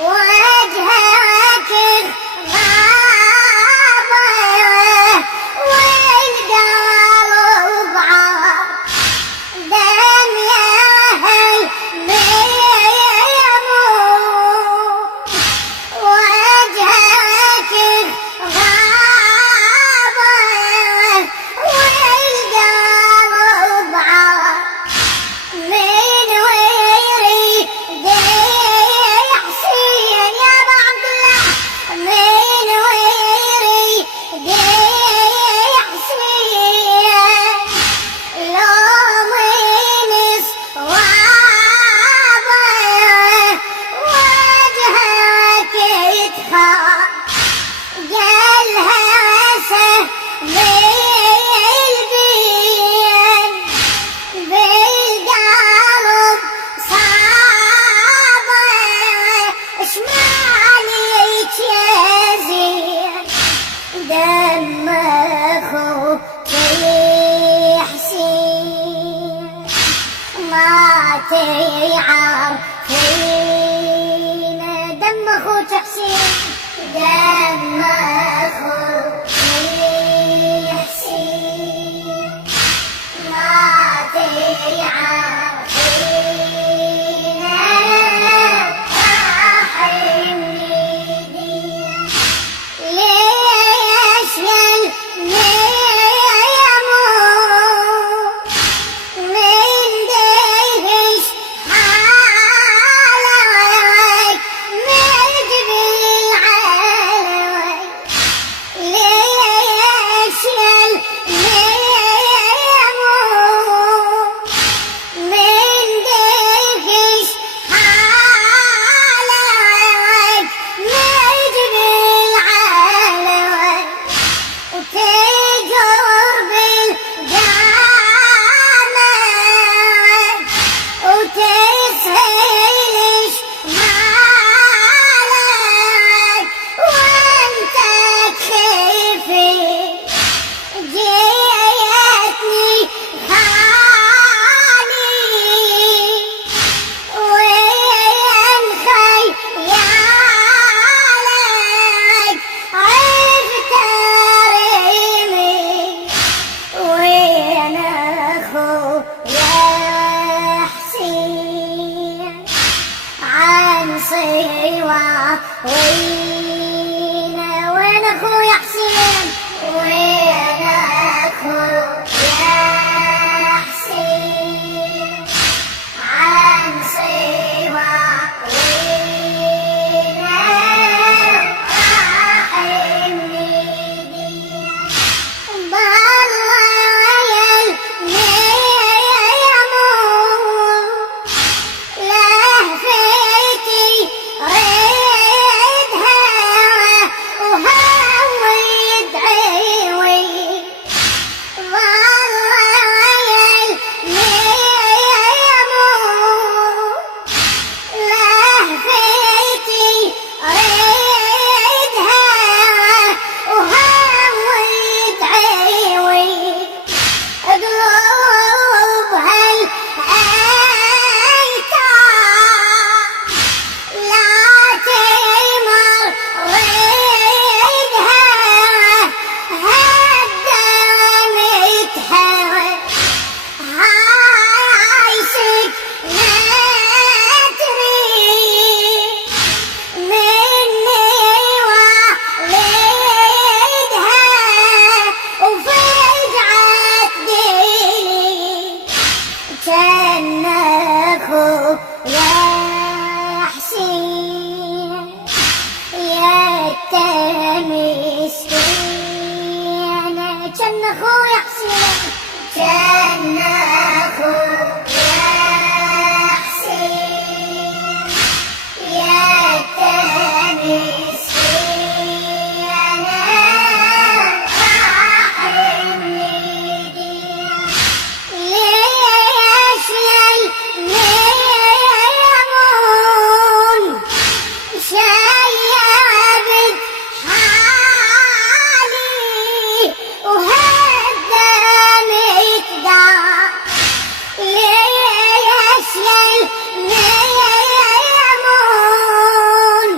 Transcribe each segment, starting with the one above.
وجهك غابة والقلب عارفين دم اخوك حسين، دم اخوك حسين ما تعرفين حميدي ليش يموت من دهش حالك مجد العلوي، ليش يموت من دهش حالك مجد العلوي، وتجر بالجامع وتسهلش مالك وانت تخفي، جيتني خاني وين خيالك عرفت ريمي، وين اخويا حسين عن صوا وين اخويا حسين، وين اخويا حسين عن صوا حميدي بالله يموت لهفتي ردها وهويت عيوي، والله يموت لهفتي ردها وهويت عيوي، قلوب هالايتام لا تمر ردها هدمتها، هاي سكنتري مني والدها وفجعت ديني، كان اخويا حسين يتمسكين، كان اخويا حسين، كان اخويا حسين يتمسكين حميدي ليش يمون شيبت حالي وهدمت دار، ليش يمون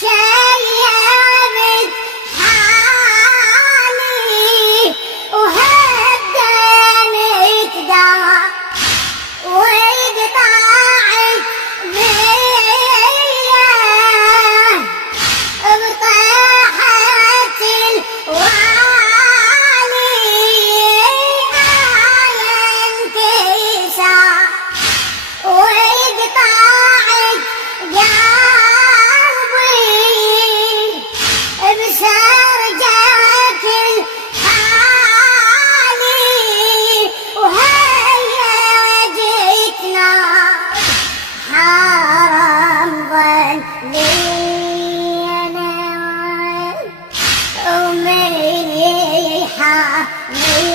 شيبت حالي وهدمت دار، وقطعت بيا بطاحت الوالي انكسار، وقطعت قلبي بسرجة الحالي، وهيا جيتنا حرام ظلينا ومن يحمي